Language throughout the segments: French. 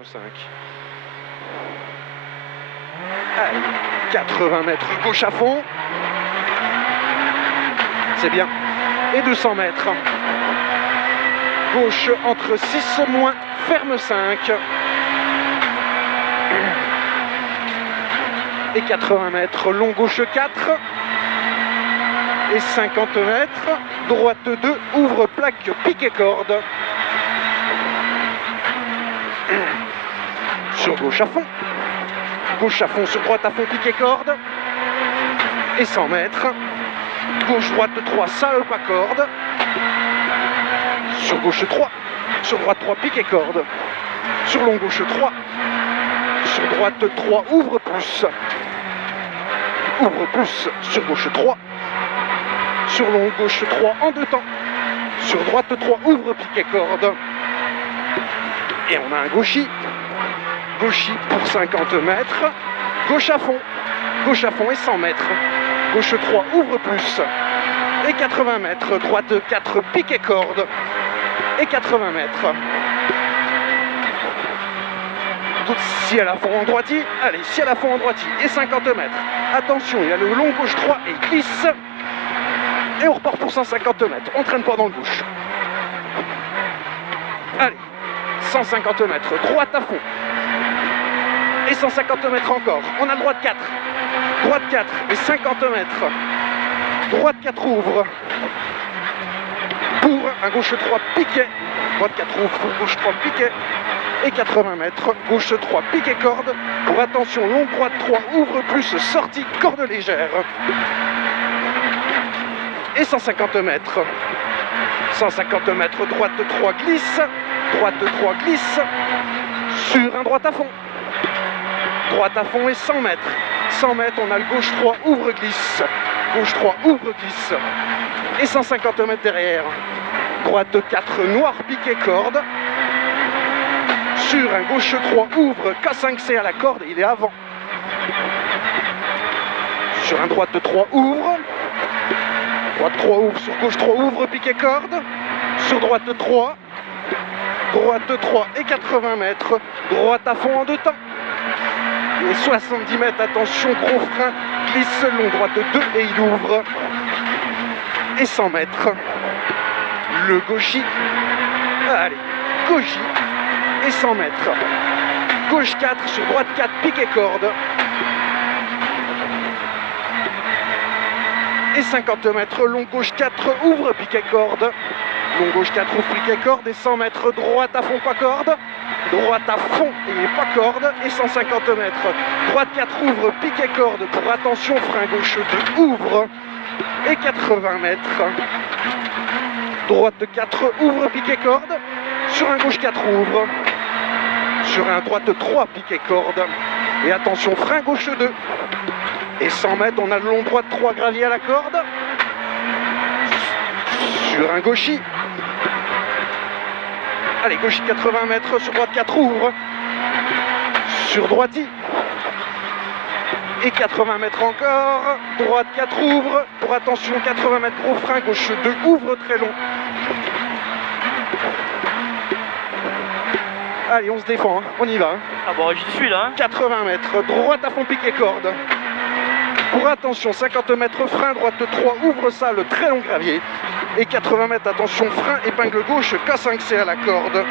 ferme 5. Allez, 80 mètres gauche à fond. C'est bien. Et 200 mètres. Gauche entre 6 moins, ferme 5. Et 80 mètres, long gauche 4. Et 50 mètres, droite 2, ouvre plaque, pique corde. Sur gauche à fond. Gauche à fond, sur droite à fond, pique corde. Et 100 mètres. Gauche droite 3, salle pas corde. Sur gauche 3. Sur droite 3, pique corde. Sur long gauche 3. Sur droite 3, ouvre plus. Ouvre plus, sur gauche 3. Sur long gauche 3 en 2 temps. Sur droite 3, ouvre piquet corde. Et on a un gauchis. Gauchis pour 50 mètres. Gauche à fond et 100 mètres. Gauche 3, ouvre plus. Et 80 mètres. Droite 4, piquet corde. Et 80 mètres. Ciel à fond en droitier. Allez, ciel à fond en droitier. Et 50 mètres. Attention, il y a le long gauche 3 et il glisse. Et on repart pour 150 mètres. On traîne pas dans le gauche. Allez, 150 mètres. Droite à fond. Et 150 mètres encore. On a droite 4. Droite 4 et 50 mètres. Droite 4 ouvre. Pour un gauche 3 piquet. Droite 4 ouvre pour gauche 3 piquet. Et 80 mètres, gauche 3, piquet corde. Pour attention, long droite 3, ouvre plus, sortie, corde légère. Et 150 mètres. 150 mètres, droite 3 glisse. Droite 3 glisse. Sur un droite à fond. Droite à fond et 100 mètres. 100 mètres, on a le gauche 3, ouvre glisse. Gauche 3, ouvre glisse. Et 150 mètres derrière. Droite 4, noir, piquet corde. Sur un gauche 3, ouvre, K5C à la corde, il est avant. Sur un droite 3, ouvre. Droite 3, ouvre, sur gauche 3, ouvre, piquet corde. Sur droite 3. Droite 3 et 80 mètres. Droite à fond en 2 temps. Et 70 mètres, attention, gros frein, glisse long, droite 2 et il ouvre. Et 100 mètres. Le gauchis. Allez, gauchis. Et 100 mètres. Gauche 4, sur droite 4, piquet corde. Et 50 mètres, long gauche 4, ouvre piquet corde. Long gauche 4, ouvre piquet corde. Et 100 mètres, droite à fond, pas corde. Droite à fond et pas corde. Et 150 mètres. Droite 4, ouvre piquet corde. Pour attention, frein gauche 2, ouvre. Et 80 mètres. Droite 4, ouvre piquet corde. Sur un gauche 4, ouvre. Sur un droite 3, piquet corde. Et attention, frein gauche 2. Et 100 mètres, on a le long droite 3, gravier à la corde. Sur un gauchis. Allez, gauchis 80 mètres, sur droite 4, ouvre. Sur droiti. Et 80 mètres encore. Droite 4, ouvre. Pour attention, 80 mètres, gros frein, gauche 2, ouvre très long. Allez, on se défend, hein. On y va. Hein. Ah bon, j'y suis là. Hein. 80 mètres, droite à fond, piquet corde. Pour attention, 50 mètres, frein, droite 3, ouvre ça, le très long gravier. Et 80 mètres, attention, frein, épingle gauche, K5C à la corde.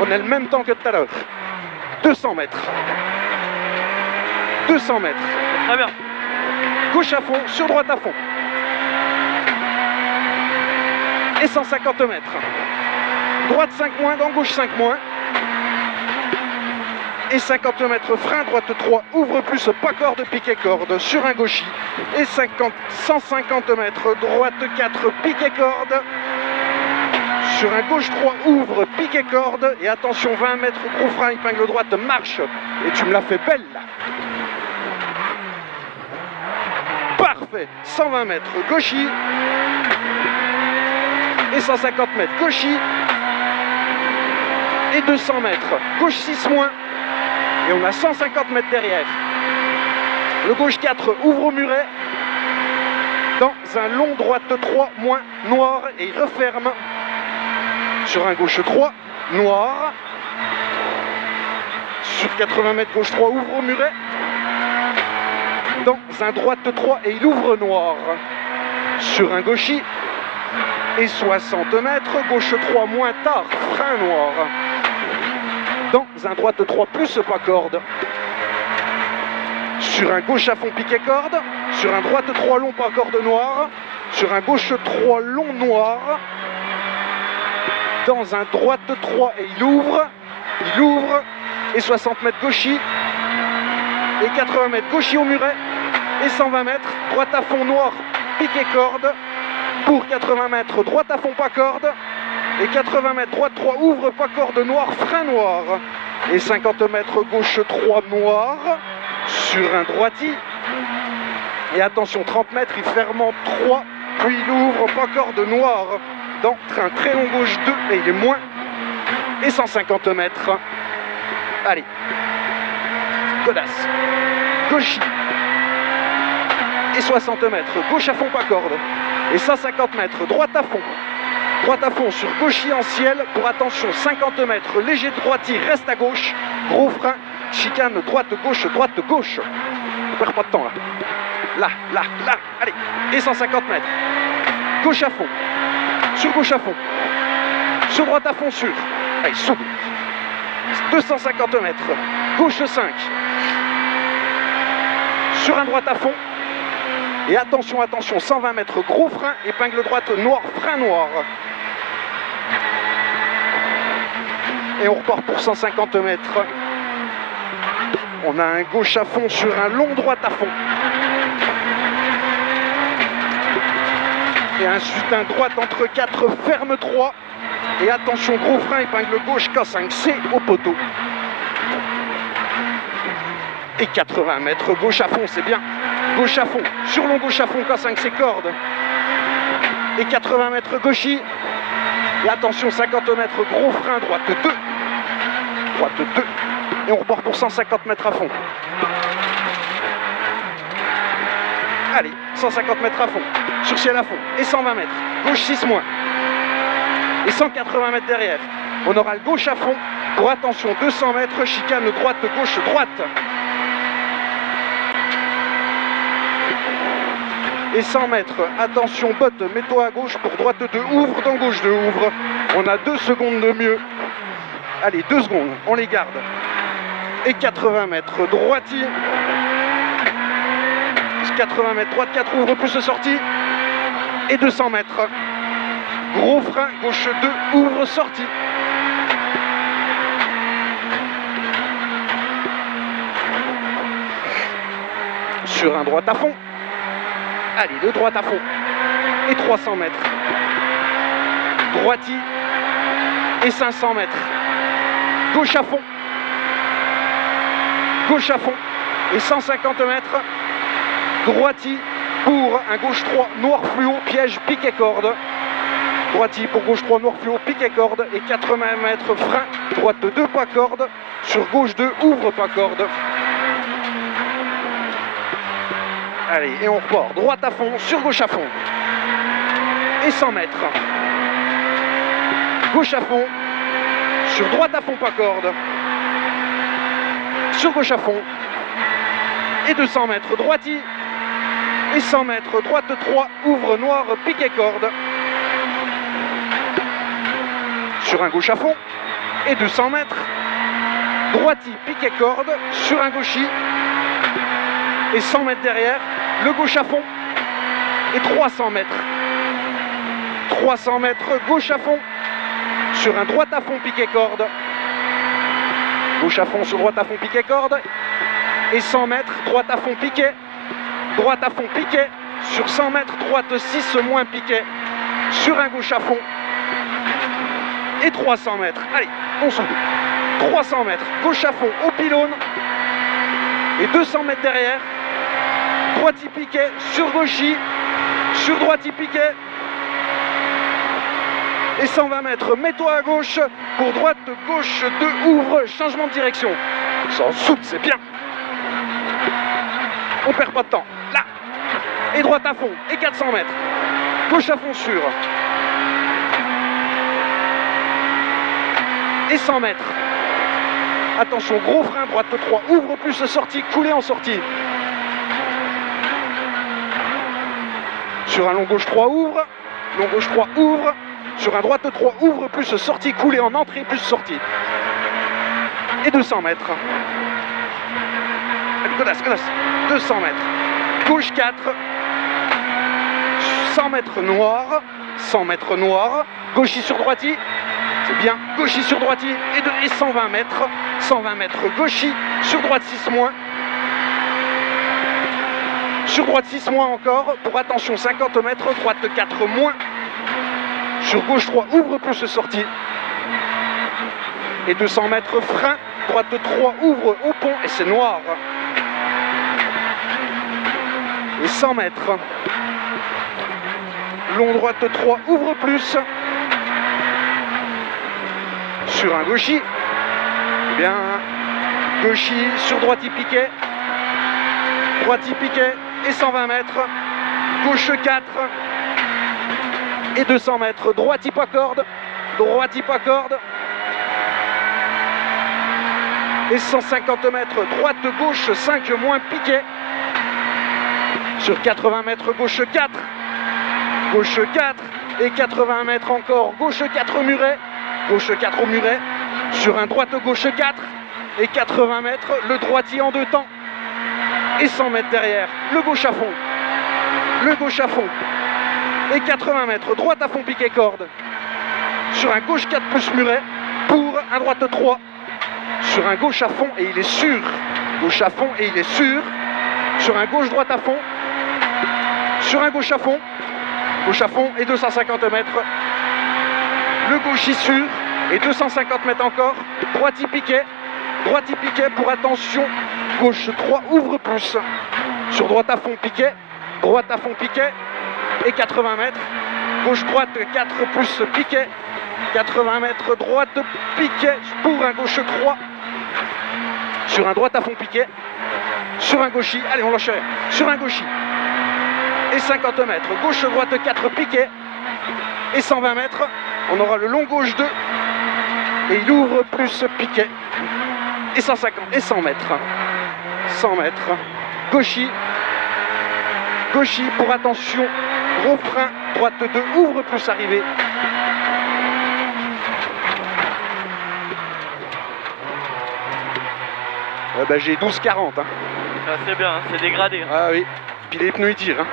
On a le même temps que tout à l'heure. 200 mètres. 200 mètres. Très bien. Gauche à fond, sur droite à fond. Et 150 mètres. Droite 5 moins, dans gauche 5 moins. Et 50 mètres, frein, droite 3, ouvre plus, pas corde, piquet corde, sur un gauchis. Et 150 mètres, droite 4, piquet corde. Sur un gauche 3, ouvre, piquet corde. Et attention, 20 mètres, gros frein, épingle droite, marche. Et tu me l'as fait belle là. Parfait. 120 mètres, gauchis. Et 150 mètres, gauchis. Et 200 mètres, gauche 6 moins. Et on a 150 mètres derrière. Le gauche 4 ouvre au muret. Dans un long droite 3 moins noir. Et il referme. Sur un gauche 3, noir. Sur 80 mètres, gauche 3, ouvre au muret. Dans un droite 3 et il ouvre noir. Sur un gauchis. Et 60 mètres, gauche 3 moins tard, frein noir. Dans un droite 3 plus pas corde. Sur un gauche à fond piqué corde. Sur un droite 3 long pas corde noire. Sur un gauche 3 long noir. Dans un droite 3 et il ouvre. Et 60 mètres gauchis. Et 80 mètres gauchis au muret. Et 120 mètres, droite à fond noir, piqué corde. Pour 80 mètres, droite à fond pas corde. Et 80 mètres, droite 3, ouvre pas corde noir, frein noir. Et 50 mètres, gauche 3 noir. Sur un droiti. Et attention, 30 mètres, il ferme en 3. Puis il ouvre pas corde noir. Dans train très long gauche 2. Et il est moins. Et 150 mètres. Allez. Godasse. Gauchis. Et 60 mètres, gauche à fond pas corde. Et 150 mètres, droite à fond. Droite à fond sur gauchis en ciel. Pour attention, 50 mètres, léger droiti, reste à gauche. Gros frein, chicane, droite, gauche, droite, gauche. On perd pas de temps là. Là, allez. Et 150 mètres. Gauche à fond. Sur gauche à fond. Sur droite à fond sur. Allez, sous. 250 mètres. Gauche 5. Sur un droite à fond. Et attention, 120 mètres, gros frein, épingle droite, noir, frein noir. Et on repart pour 150 mètres. On a un gauche à fond sur un long droite à fond. Et ensuite un droite entre 4, ferme 3. Et attention, gros frein, épingle gauche, K5C au poteau. Et 80 mètres, gauche à fond, c'est bien. Gauche à fond, sur long gauche à fond, K5C corde. Et 80 mètres gauchis. Et attention, 50 mètres, gros frein, droite 2. Droite 2. Et on repart pour 150 mètres à fond. Allez, 150 mètres à fond. Sur ciel à fond. Et 120 mètres. Gauche 6 moins. Et 180 mètres derrière. On aura le gauche à fond. Pour attention, 200 mètres, chicane droite, gauche, droite. Et 100 mètres, attention, botte, mets-toi à gauche pour droite 2, ouvre dans gauche 2, ouvre. On a 2 secondes de mieux. Allez, 2 secondes, on les garde. Et 80 mètres, droiti. 80 mètres, droite 4, ouvre plus de sortie. Et 200 mètres. Gros frein, gauche 2, ouvre, sortie. Sur un droite à fond. Allez, de droite à fond. Et 300 mètres. Droiti. Et 500 mètres. Gauche à fond. Gauche à fond. Et 150 mètres. Droiti pour un gauche 3, noir fluo, piège, piquet corde. Droiti pour gauche 3, noir fluo, piquet corde. Et 80 mètres, frein. Droite 2, pas corde. Sur gauche 2, ouvre, pas corde. Allez, et on repart. Droite à fond, sur gauche à fond. Et 100 mètres. Gauche à fond. Sur droite à fond, pas corde. Sur gauche à fond. Et 200 mètres. Droiti. Et 100 mètres. Droite 3. Ouvre noir, piquet corde. Sur un gauche à fond. Et 200 mètres. Droiti, piquet corde. Sur un gauchis. Et 100 mètres derrière. Le gauche à fond. Et 300 mètres. 300 mètres, gauche à fond. Sur un droite à fond, piquet corde. Gauche à fond, sur droite à fond, piquet corde. Et 100 mètres, droite à fond, piquet. Droite à fond, piquet. Sur 100 mètres, droite 6 moins piquet. Sur un gauche à fond. Et 300 mètres. Allez, on s'en fout. 300 mètres, gauche à fond, au pylône. Et 200 mètres derrière. Droiti piquet, sur gauchis. Sur droiti piquet. Et 120 mètres, mets-toi à gauche. Pour droite, gauche, 2, ouvre, changement de direction. Sans soude, c'est bien. On perd pas de temps. Là. Et droite à fond. Et 400 mètres. Gauche à fond sûr. Et 100 mètres. Attention, gros frein, droite 3, ouvre plus sortie, couler en sortie. Sur un long gauche 3, ouvre. Long gauche 3, ouvre. Sur un droite 3, ouvre plus sortie, couler en entrée plus sortie. Et 200 mètres. Allez, godasse, godasse. 200 mètres. Gauche 4. 100 mètres noir. 100 mètres noir. Gauchis sur droiti. C'est bien. Gauchis sur droiti. Et 120 mètres. 120 mètres gauchis. Sur droite 6 moins. Sur droite 6 moins encore. Pour attention 50 mètres. Droite 4 moins. Sur gauche 3, ouvre plus sortie. Et 200 mètres frein. Droite 3, ouvre au pont. Et c'est noir. Et 100 mètres. Long droite 3, ouvre plus. Sur un gauchis. Bien. Gauchis sur droite piquet. Droite piquet. Et 120 mètres. Gauche 4. Et 200 mètres. Droite pas corde. Droite pas corde. Et 150 mètres. Droite gauche 5 moins piquet. Sur 80 mètres. Gauche 4. Gauche 4. Et 80 mètres encore. Gauche 4 muret. Gauche 4 au muret. Sur un droite gauche 4. Et 80 mètres. Le droitier en 2 temps. Et 100 mètres derrière. Le gauche à fond. Le gauche à fond. Et 80 mètres. Droite à fond piquet corde. Sur un gauche 4 plus muret. Pour un droite 3. Sur un gauche à fond et il est sûr. Gauche à fond et il est sûr. Sur un gauche droite à fond. Sur un gauche à fond. Gauche à fond et 250 mètres. Le gauche sûr. Et 250 mètres encore. Droite piquet. Droite piquet pour attention. Gauche 3 ouvre plus. Sur droite à fond piquet. Droite à fond piquet. Et 80 mètres. Gauche droite 4 plus piquet. 80 mètres droite piquet pour un gauche 3. Sur un droite à fond piquet. Sur un gauchis. Allez, on lâche rien. Sur un gauchis. Et 50 mètres. Gauche droite 4 piquet. Et 120 mètres. On aura le long gauche 2. Et il ouvre plus piquet. Et 150. Et 100 mètres. 100 mètres. Gauchis. Gauchis pour attention. Gros frein. Droite 2. Ouvre plus arrivé. J'ai 12,40. Hein. C'est bien, c'est dégradé. Ah oui. Puis les pneus ils tirent. Hein.